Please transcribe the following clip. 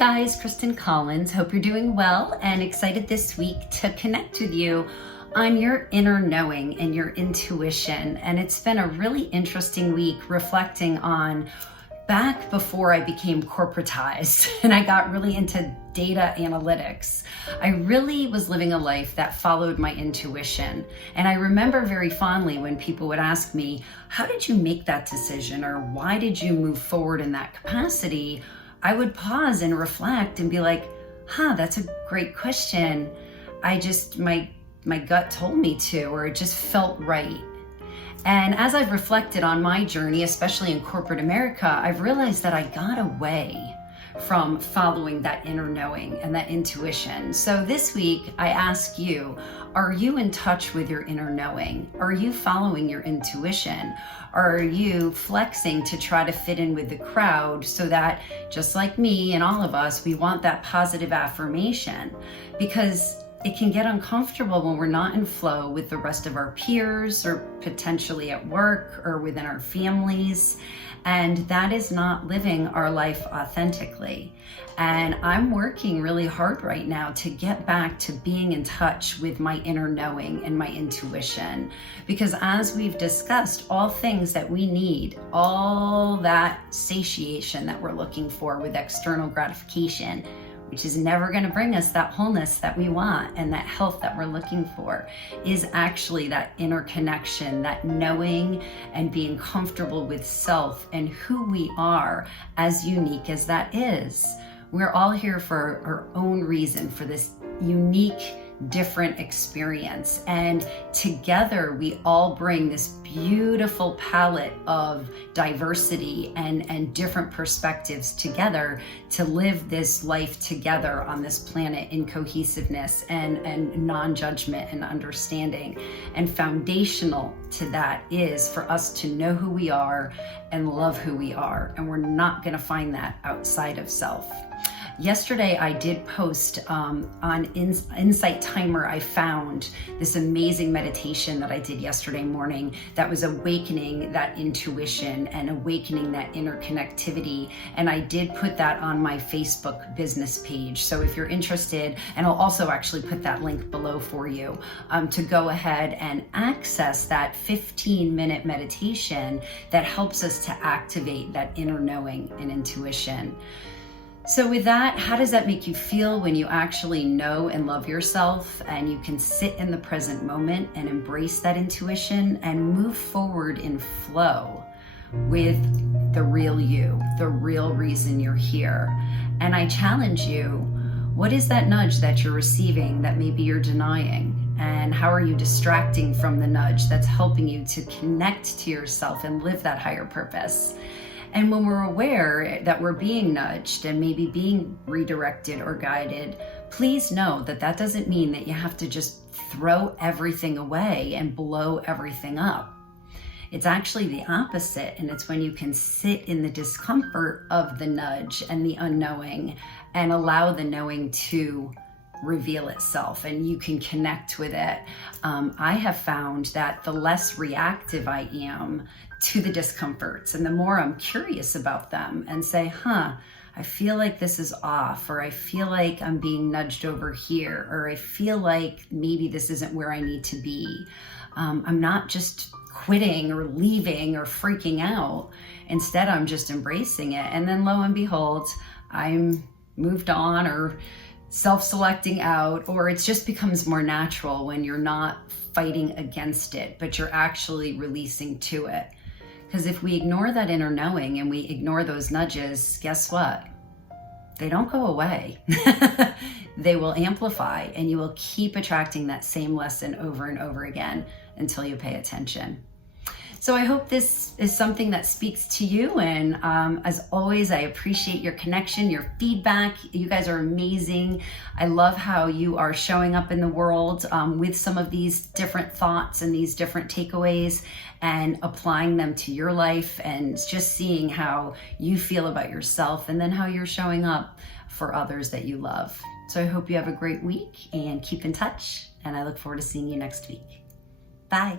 guys, Kristen Collins. Hope you're doing well and excited this week to connect with you on your inner knowing and your intuition. And it's been a really interesting week reflecting on back before I became corporatized and I got really into data analytics. I really was living a life that followed my intuition. And I remember very fondly when people would ask me, how did you make that decision? Or why did you move forward in that capacity? I would pause and reflect and be like, that's a great question. My gut told me to, or it just felt right. And as I've reflected on my journey, especially in corporate America, I've realized that I got away from following that inner knowing and that intuition. So this week, I ask you, are you in touch with your inner knowing? Are you following your intuition? Or are you flexing to try to fit in with the crowd so that, just like me and all of us, we want that positive affirmation? Because it can get uncomfortable when we're not in flow with the rest of our peers or potentially at work or within our families. And that is not living our life authentically. And I'm working really hard right now to get back to being in touch with my inner knowing and my intuition. Because as we've discussed, all things that we need, all that satiation that we're looking for with external gratification, which is never going to bring us that wholeness that we want and that health that we're looking for, is actually that inner connection, that knowing and being comfortable with self and who we are, as unique as that is. We're all here for our own reason, for this unique, different experience. And together we all bring this beautiful palette of diversity and different perspectives together to live this life together on this planet in cohesiveness and non-judgment and understanding. And foundational to that is for us to know who we are and love who we are. And we're not going to find that outside of self. Yesterday, I did post on Insight Timer. I found this amazing meditation that I did yesterday morning that was awakening that intuition and awakening that interconnectivity. And I did put that on my Facebook business page. So if you're interested, and I'll also actually put that link below for you to go ahead and access that 15-minute meditation that helps us to activate that inner knowing and intuition. So with that, how does that make you feel when you actually know and love yourself and you can sit in the present moment and embrace that intuition and move forward in flow with the real you, the real reason you're here? And I challenge you, what is that nudge that you're receiving that maybe you're denying? And how are you distracting from the nudge that's helping you to connect to yourself and live that higher purpose? And when we're aware that we're being nudged and maybe being redirected or guided, please know that that doesn't mean that you have to just throw everything away and blow everything up. It's actually the opposite. And it's when you can sit in the discomfort of the nudge and the unknowing and allow the knowing to reveal itself and you can connect with it. I have found that the less reactive I am to the discomforts and the more I'm curious about them and say, I feel like this is off, or I feel like I'm being nudged over here, or I feel like maybe this isn't where I need to be. I'm not just quitting or leaving or freaking out. Instead, I'm just embracing it. And then lo and behold, I'm moved on or self-selecting out, or it just becomes more natural when you're not fighting against it, but you're actually releasing to it. Because if we ignore that inner knowing and we ignore those nudges, guess what? They don't go away. They will amplify, and you will keep attracting that same lesson over and over again until you pay attention. So I hope this is something that speaks to you. And as always, I appreciate your connection, your feedback. You guys are amazing. I love how you are showing up in the world with some of these different thoughts and these different takeaways and applying them to your life and just seeing how you feel about yourself and then how you're showing up for others that you love. So I hope you have a great week and keep in touch. And I look forward to seeing you next week. Bye.